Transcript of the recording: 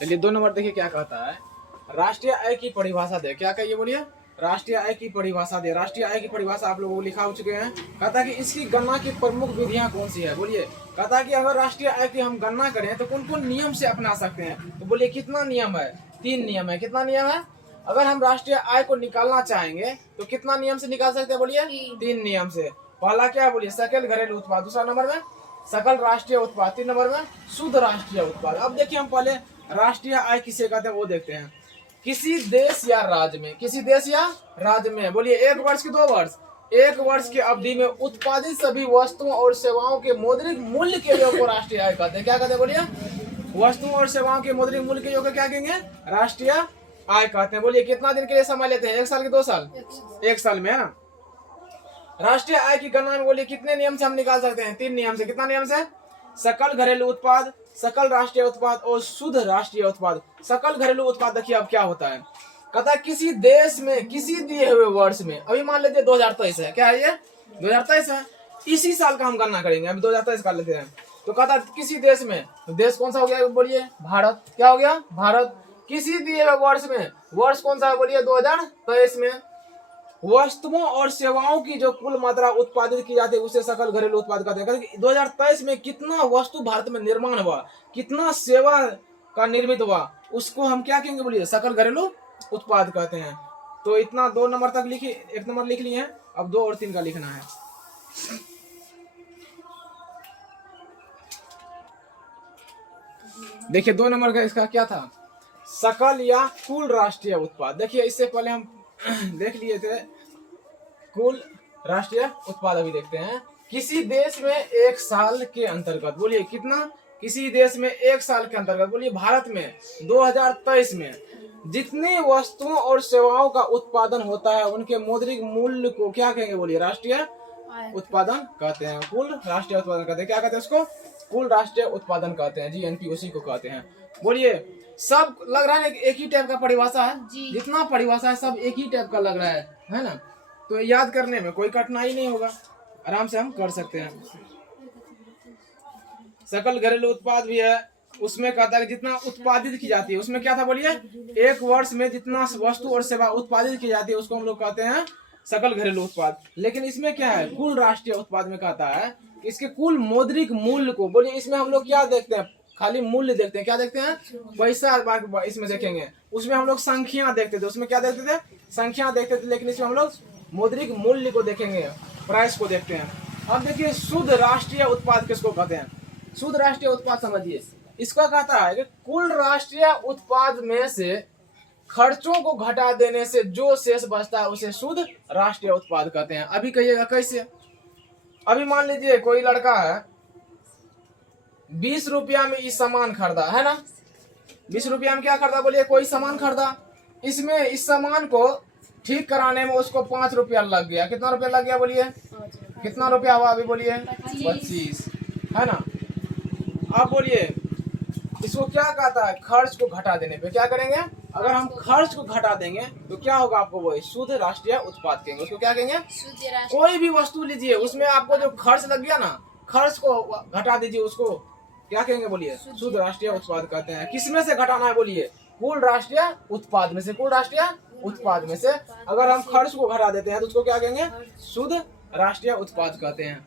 चलिए 2 नंबर देखिए क्या कहता है। राष्ट्रीय आय की परिभाषा दे। क्या कहिए बोलिए? राष्ट्रीय आय की परिभाषा दे। राष्ट्रीय आय की परिभाषा आप लोगों को लिखा हो चुके हैं। कहता है कि इसकी गणना की प्रमुख विधियां कौन सी है? बोलिए। कहता है कि अगर राष्ट्रीय आय की हम गणना करें तो कौन कौन नियम से अपना सकते हैं? तो बोलिए कितना नियम है? 3 नियम है। कितना नियम है? अगर हम राष्ट्रीय आय को निकालना चाहेंगे तो कितना नियम से निकाल सकते हैं? बोलिए 3 नियम से। पहला क्या बोलिए? सकल घरेलू उत्पाद। दूसरा नंबर में सकल राष्ट्रीय उत्पाद। 3 नंबर में शुद्ध राष्ट्रीय उत्पाद। अब देखिए हम पहले राष्ट्रीय आय किसे कहते हैं वो देखते हैं। किसी देश या राज्य में, किसी देश या राज्य में, बोलिए 1 वर्ष की 2 वर्ष, 1 वर्ष की अवधि में उत्पादित सभी वस्तुओं और सेवाओं के मौद्रिक मूल्य के योग को राष्ट्रीय आय कहते हैं। क्या कहते हैं? बोलिए। वस्तुओं और सेवाओं के मौद्रिक मूल्य के योग को क्या कहेंगे? राष्ट्रीय आय कहते हैं। बोलिए कितना दिन के लिए समय लेते हैं? 1 साल के 2 साल? 1 साल में, है ना। राष्ट्रीय आय की गणना में बोलिए कितने नियम से हम निकाल सकते हैं? 3 नियम से। कितना नियम से? सकल घरेलू उत्पाद, सकल राष्ट्रीय उत्पाद और शुद्ध राष्ट्रीय उत्पाद। सकल घरेलू उत्पाद देखिए अब क्या होता है। कहता है किसी देश में किसी दिए हुए वर्ष में, अभी मान लेते 2023 है, क्या है ये? 2023 है। इसी साल का हम गणना करेंगे, अभी 2023 कर लेते हैं। तो कहता है किसी देश में, तो देश कौन सा हो गया? बोलिए भारत। क्या हो गया? भारत। किसी दिए हुए वर्ष में, वर्ष कौन सा है? बोलिए 2023 में। वस्तुओं और सेवाओं की जो कुल मात्रा उत्पादित की जाती है उसे सकल घरेलू उत्पाद कहते हैं। 2023 में कितना वस्तु भारत में निर्माण हुआ, कितना सेवा का निर्मित हुआ, उसको हम क्या कहेंगे? बोलिए सकल घरेलू उत्पाद कहते हैं। तो इतना 2 नंबर तक लिखिए। 1 नंबर लिख लिए हैं, अब 2 और 3 का लिखना है। देखिए 2 नंबर का इसका क्या था? सकल या कुल राष्ट्रीय उत्पाद। देखिए इससे पहले हम देख लिए थे कुल राष्ट्रीय उत्पाद। अभी देखते हैं। किसी देश में 1 साल के अंतर्गत, बोलिए कितना? किसी देश में 1 साल के अंतर्गत, बोलिए भारत में 2023 में जितनी वस्तुओं और सेवाओं का उत्पादन होता है उनके मौद्रिक मूल्य को क्या कहेंगे? बोलिए राष्ट्रीय उत्पादन कहते हैं। कुल राष्ट्रीय उत्पादन कहते हैं। क्या कहते हैं उसको? कुल राष्ट्रीय उत्पादन कहते हैं। जीएनपी उसी को कहते हैं। बोलिए सब लग रहा है एक ही टाइप का परिभाषा है। जितना परिभाषा है सब एक ही टाइप का लग रहा है ना। तो याद करने में कोई कठिनाई नहीं होगा, आराम से हम कर सकते हैं। सकल घरेलू उत्पाद भी है, उसमें कहता है कि जितना उत्पादित की जाती है, उसमें क्या था? बोलिए 1 वर्ष में जितना वस्तु और सेवा उत्पादित की जाती है उसको हम लोग कहते हैं सकल घरेलू उत्पाद। लेकिन इसमें क्या है? कुल राष्ट्रीय उत्पाद में कहता है कि इसके कुल मौद्रिक मूल्य को, बोलिए इसमें हम लोग क्या देखते हैं? खाली मूल्य देखते हैं। क्या देखते हैं? पैसा इसमें देखेंगे। उसमें हम लोग संख्या देखते थे, उसमें क्या देखते थे? संख्या देखते थे। लेकिन इसमें हम लोग मौद्रिक मूल्य को देखेंगे, प्राइस को देखते हैं। अब देखिए शुद्ध राष्ट्रीय उत्पाद किसको कहते हैं? शुद्ध राष्ट्रीय उत्पाद समझिए, इसका कहता है कि कुल राष्ट्रीय उत्पाद में से खर्चों को घटा देने से जो शेष बचता है उसे शुद्ध राष्ट्रीय उत्पाद कहते हैं। अभी कहिएगा कैसे? अभी मान लीजिए कोई लड़का है, 20 रुपया में इस सामान खरीदा है ना। 20 रुपया में क्या खरीदा? बोलिए कोई सामान खरीदा। इसमें इस सामान को ठीक कराने में उसको 5 रुपया लग गया। कितना रुपया लग गया? बोलिए कितना रुपया हुआ? अभी बोलिए 25, है ना। अब बोलिए इसको क्या कहता है? खर्च को घटा देने पे क्या करेंगे? अगर हम खर्च को घटा देंगे तो क्या होगा? आपको वो शुद्ध राष्ट्रीय उत्पाद कहेंगे। उसको क्या कहेंगे? कोई भी वस्तु लीजिए, उसमें आपको जो खर्च लग गया ना, खर्च को घटा दीजिए, उसको क्या कहेंगे? बोलिए शुद्ध राष्ट्रीय उत्पाद कहते हैं। किसमें से घटाना है? बोलिए कुल राष्ट्रीय उत्पाद में से। कुल राष्ट्रीय उत्पाद में से अगर हम खर्च को घटा देते हैं तो उसको क्या कहेंगे? शुद्ध राष्ट्रीय उत्पाद कहते हैं।